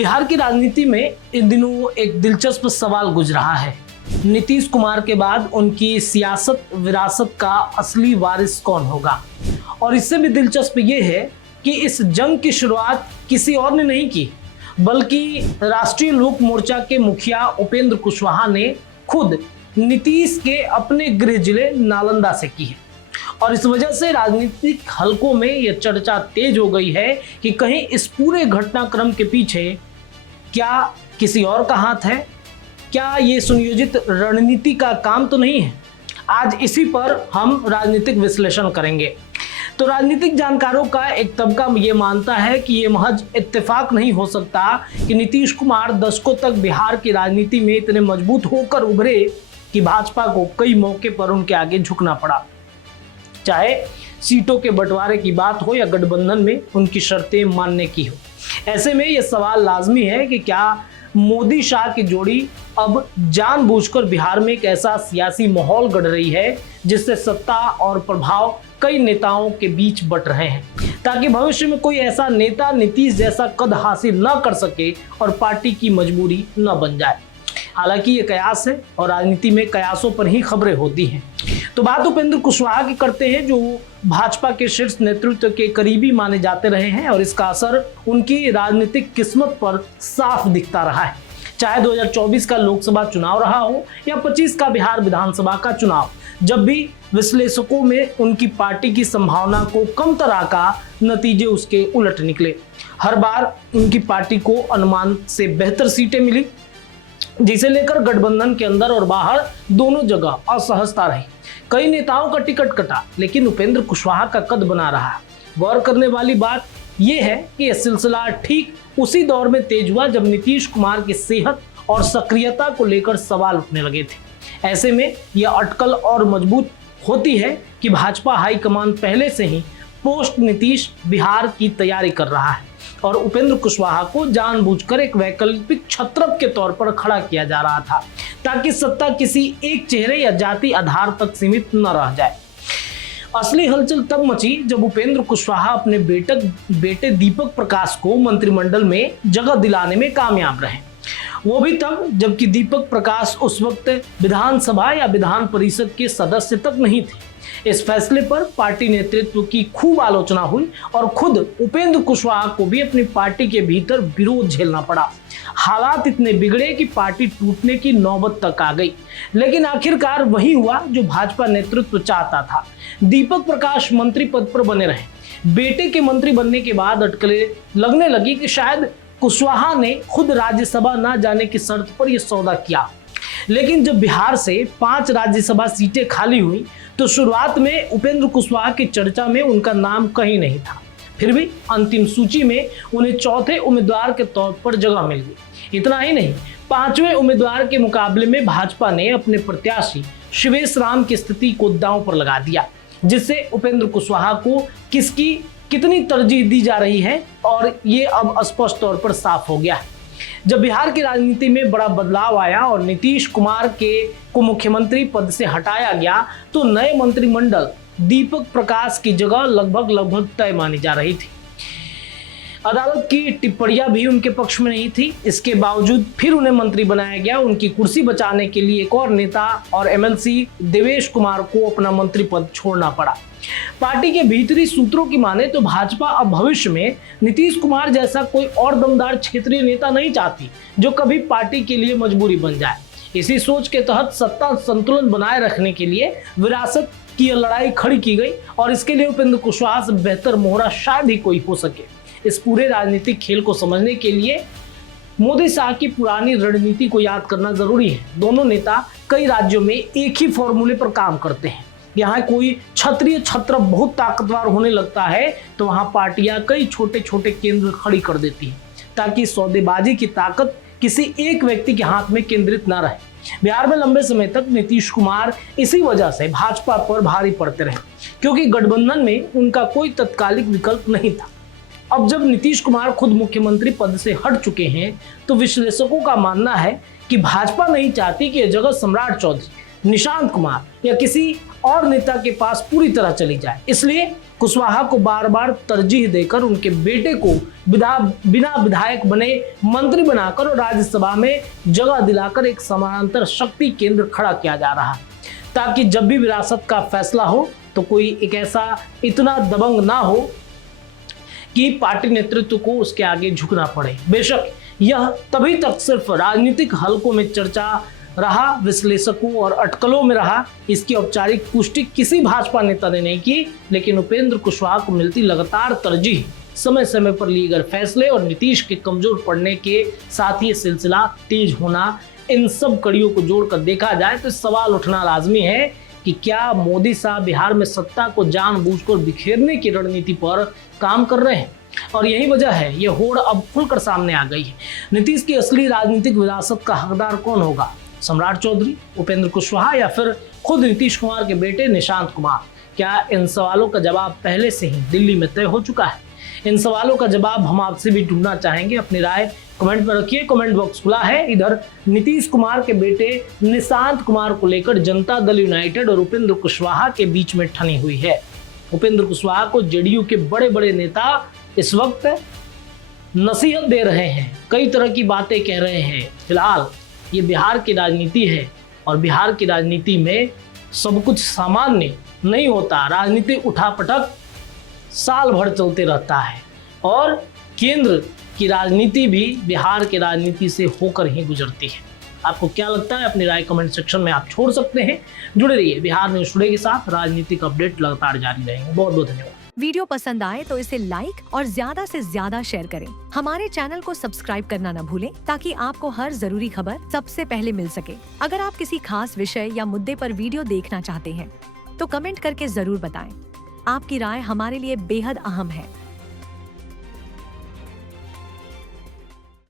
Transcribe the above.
बिहार की राजनीति में इन दिनों एक दिलचस्प सवाल गुज रहा है। नीतीश कुमार के बाद उनकी सियासत विरासत का असली वारिस कौन होगा। और इससे भी दिलचस्प ये है कि इस जंग की शुरुआत किसी और ने नहीं की, बल्कि राष्ट्रीय लोक मोर्चा के मुखिया उपेंद्र कुशवाहा ने खुद नीतीश के अपने गृह जिले नालंदा से की है। और इस वजह से राजनीतिक हलकों में यह चर्चा तेज हो गई है कि कहीं इस पूरे घटनाक्रम के पीछे क्या किसी और का हाथ है, क्या ये सुनियोजित रणनीति का काम तो नहीं है। आज इसी पर हम राजनीतिक विश्लेषण करेंगे। तो राजनीतिक जानकारों का एक तबका ये मानता है कि ये महज इत्तेफाक नहीं हो सकता कि नीतीश कुमार दशकों तक बिहार की राजनीति में इतने मजबूत होकर उभरे कि भाजपा को कई मौके पर उनके आगे झुकना पड़ा, चाहे सीटों के बंटवारे की बात हो या गठबंधन में उनकी शर्तें मानने की हो। ऐसे में यह सवाल लाजमी है कि क्या मोदी शाह की जोड़ी अब जानबूझकर बिहार में एक ऐसा सियासी माहौल गढ़ रही है जिससे सत्ता और प्रभाव कई नेताओं के बीच बंट रहे हैं, ताकि भविष्य में कोई ऐसा नेता नीतीश जैसा कद हासिल न कर सके और पार्टी की मजबूरी न बन जाए। हालांकि ये कयास है और राजनीति में कयासों पर ही खबरें होती हैं। तो बात उपेंद्र कुशवाहा की करते हैं, जो भाजपा के शीर्ष नेतृत्व के करीबी माने जाते रहे हैं और इसका असर उनकी राजनीतिक किस्मत पर साफ दिखता रहा है। चाहे 2024 का लोकसभा चुनाव रहा हो या 25 का बिहार विधानसभा का चुनाव, जब भी विश्लेषकों में उनकी पार्टी की संभावना को कम तरह का नतीजे उसके उलट निकले। हर बार उनकी पार्टी को अनुमान से बेहतर सीटें मिली, जिसे लेकर गठबंधन के अंदर और बाहर दोनों जगह असहजता रही। कई नेताओं का टिकट कटा, लेकिन उपेंद्र कुशवाहा का कद बना रहा। गौर करने वाली बात यह है कि यह सिलसिला ठीक उसी दौर में तेज हुआ जब नीतीश कुमार की सेहत और सक्रियता को लेकर सवाल उठने लगे थे। ऐसे में यह अटकल और मजबूत होती है कि भाजपा हाईकमान पहले से ही पोस्ट नीतीश बिहार की तैयारी कर रहा है और उपेंद्र कुशवाहा को जानबूझकर एक वैकल्पिक छत्रप के तौर पर खड़ा किया जा रहा था, ताकि सत्ता किसी एक चेहरे या जाति आधार तक सीमित न रह जाए। असली हलचल तब मची जब उपेंद्र कुशवाहा अपने बेटे दीपक प्रकाश को मंत्रिमंडल में जगह दिलाने में कामयाब रहे। वो भी तब जबकि दीपक प्रकाश उस वक्त विधानसभा या विधान परिषद के सदस्य तक नहीं थे। इस फैसले पर पार्टी नेतृत्व की खूब आलोचना हुई और खुद उपेंद्र कुशवाहा को भी अपनी पार्टी के भीतर विरोध झेलना पड़ा। हालात इतने बिगड़े कि पार्टी टूटने की नौबत तक आ गई, लेकिन आखिरकार वही हुआ जो भाजपा नेतृत्व चाहता था। दीपक प्रकाश मंत्री पद पर बने रहे। बेटे के मंत्री बनने के बाद अटकलें लगने लगी कि शायद कुशवाहा ने खुद राज्यसभा न जाने की शर्त पर यह सौदा किया। लेकिन जब बिहार से 5 राज्यसभा सीटें खाली हुई तो शुरुआत में उपेंद्र कुशवाहा की चर्चा में उनका नाम कहीं नहीं था। फिर भी अंतिम सूची में उन्हें चौथे उम्मीदवार के तौर पर जगह मिल गई। इतना ही नहीं, 5वें उम्मीदवार के मुकाबले में भाजपा ने अपने प्रत्याशी शिवेश राम की स्थिति को दांव पर लगा दिया, जिससे उपेंद्र कुशवाहा को किसकी कितनी तरजीह दी जा रही है और ये अब स्पष्ट तौर पर साफ हो गया है। जब बिहार की राजनीति में बड़ा बदलाव आया और नीतीश कुमार को मुख्यमंत्री पद से हटाया गया तो नए मंत्रिमंडल दीपक प्रकाश की जगह लगभग तय मानी जा रही थी। अदालत की टिप्पणियां भी उनके पक्ष में नहीं थी। इसके बावजूद फिर उन्हें मंत्री बनाया गया। उनकी कुर्सी बचाने के लिए एक और नेता और एमएलसी देवेश कुमार को अपना मंत्री पद छोड़ना पड़ा। पार्टी के भीतरी सूत्रों की माने तो भाजपा अब भविष्य में नीतीश कुमार जैसा कोई और दमदार क्षेत्रीय नेता नहीं चाहती जो कभी पार्टी के लिए मजबूरी बन जाए। इसी सोच के तहत सत्ता संतुलन बनाए रखने के लिए विरासत की लड़ाई खड़ी की गई और इसके लिए उपेंद्र कुशवाहा से बेहतर मोहरा शायद ही कोई हो सके। इस पूरे राजनीतिक खेल को समझने के लिए मोदी शाह की पुरानी रणनीति को याद करना जरूरी है। दोनों नेता कई राज्यों में एक ही फॉर्मूले पर काम करते हैं। यहाँ कोई क्षत्रिय छत्र बहुत ताकतवर होने लगता है तो वहां पार्टियां कई छोटे छोटे केंद्र खड़ी कर देती हैं, ताकि सौदेबाजी की ताकत किसी एक व्यक्ति के हाथ में केंद्रित न रहे। बिहार में लंबे समय तक नीतीश कुमार इसी वजह से भाजपा पर भारी पड़ते रहे, क्योंकि गठबंधन में उनका कोई तत्कालिक विकल्प नहीं था। अब जब नीतीश कुमार खुद मुख्यमंत्री पद से हट चुके हैं तो विश्लेषकों का मानना है कि भाजपा नहीं चाहती कि यह जगह सम्राट चौधरी निशांत कुमार या किसी और नेता के पास पूरी तरह चली जाए। इसलिए कुशवाहा को बार बार तरजीह देकर उनके बेटे को बिना विधायक बने मंत्री बनाकर और राज्यसभा में जगह दिलाकर एक समानांतर शक्ति केंद्र खड़ा किया जा रहा है, ताकि जब भी विरासत का फैसला हो तो कोई एक ऐसा इतना दबंग ना हो कि पार्टी नेतृत्व को उसके आगे झुकना पड़े। बेशक यह तभी तक सिर्फ राजनीतिक हलकों में चर्चा रहा, विश्लेषकों और अटकलों में रहा। इसकी औपचारिक पुष्टि किसी भाजपा नेता ने नहीं की, लेकिन उपेंद्र कुशवाहा को मिलती लगातार तरजीह, समय समय पर लिए गए फैसले और नीतीश के कमजोर पड़ने के साथ ही सिलसिला तेज होना, इन सब कड़ियों को जोड़कर देखा जाए तो सवाल उठना लाजमी है कि क्या मोदी साहब बिहार में सत्ता को जानबूझकर बिखेरने की रणनीति पर काम कर रहे हैं। और यही वजह है ये होड़ अब खुलकर सामने आ गई है। नीतीश की असली राजनीतिक विरासत का हकदार कौन होगा, सम्राट चौधरी, उपेंद्र कुशवाहा या फिर खुद नीतीश कुमार के बेटे निशांत कुमार? क्या इन सवालों का जवाब पहले से ही दिल्ली में तय हो चुका है? इन सवालों का जवाब हम आपसे भी ढूंढना चाहेंगे। अपनी राय कमेंट में रखिए, कमेंट बॉक्स खुला है। इधर नीतीश कुमार के बेटे निशांत कुमार को लेकर जनता दल यूनाइटेड और उपेंद्र कुशवाहा के बीच में ठनी हुई है। उपेंद्र कुशवाहा को जेडीयू के बड़े बड़े नेता इस वक्त नसीहत दे रहे हैं, कई तरह की बातें कह रहे हैं। फिलहाल ये बिहार की राजनीति है और बिहार की राजनीति में सब कुछ सामान्य नहीं होता। राजनीति उठापटक साल भर चलते रहता है और केंद्र की राजनीति भी बिहार की राजनीति से होकर ही गुजरती है। आपको क्या लगता है? अपनी राय कमेंट सेक्शन में आप छोड़ सकते हैं। जुड़े रहिए बिहार न्यूज़ टुडे के साथ, राजनीतिक अपडेट लगातार जारी रहेंगे। बहुत बहुत धन्यवाद। वीडियो पसंद आए तो इसे लाइक और ज्यादा से ज्यादा शेयर करें। हमारे चैनल को सब्सक्राइब करना न भूलें ताकि आपको हर जरूरी खबर सबसे पहले मिल सके। अगर आप किसी खास विषय या मुद्दे पर वीडियो देखना चाहते हैं तो कमेंट करके जरूर बताएं। आपकी राय हमारे लिए बेहद अहम है।